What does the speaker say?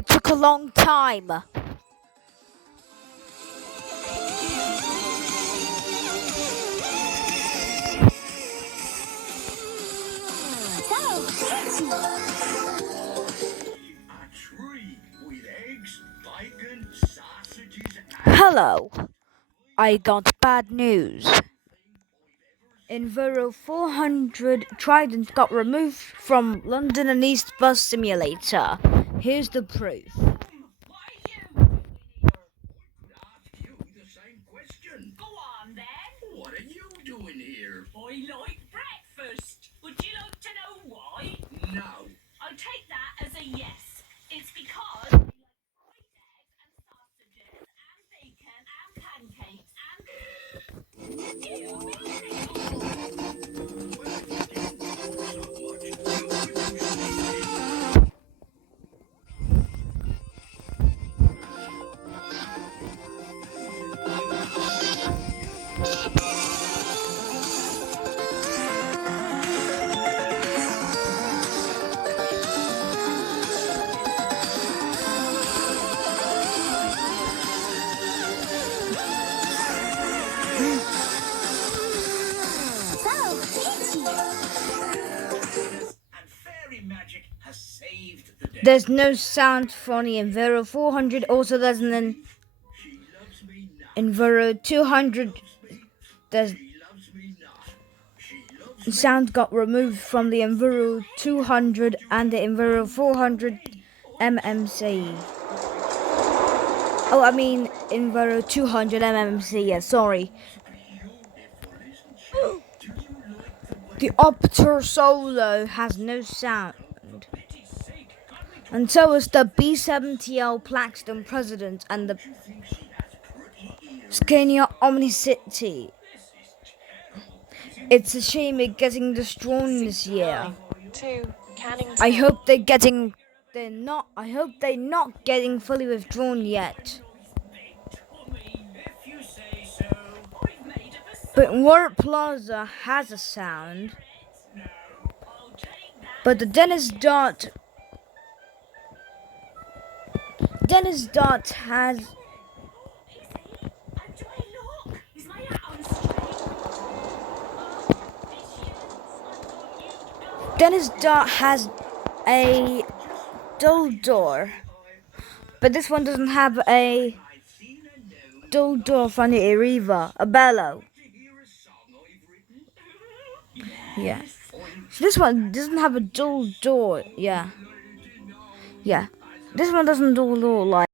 It took a long time. Hello. I got bad news. Enviro 400 Trident got removed from London and East Bus Simulator. Here's the proof. What are you doing here? I like breakfast. Would you like to know why? No. I take that as a yes. It's because I like fried eggs and sausages and bacon and pancakes There's no sound for the Enviro 400. Also, there's an Enviro 200. There's sound got removed from the Enviro 200 and the Enviro 400 MMC. Oh, I mean Enviro 200 MMC. Yeah, sorry. The Opter Solo has no sound. And so is the B70L Plaxton President and the Scania Omnicity. It's a shame it's getting destroyed this year. I hope they're not getting fully withdrawn yet. But Warwick Plaza has a sound. But the Dennis Dart has a dual door, but this one doesn't have a dual door from the Eriva, a bellow. Yeah. So this one doesn't have a dual door. Yeah. This one doesn't dual door like.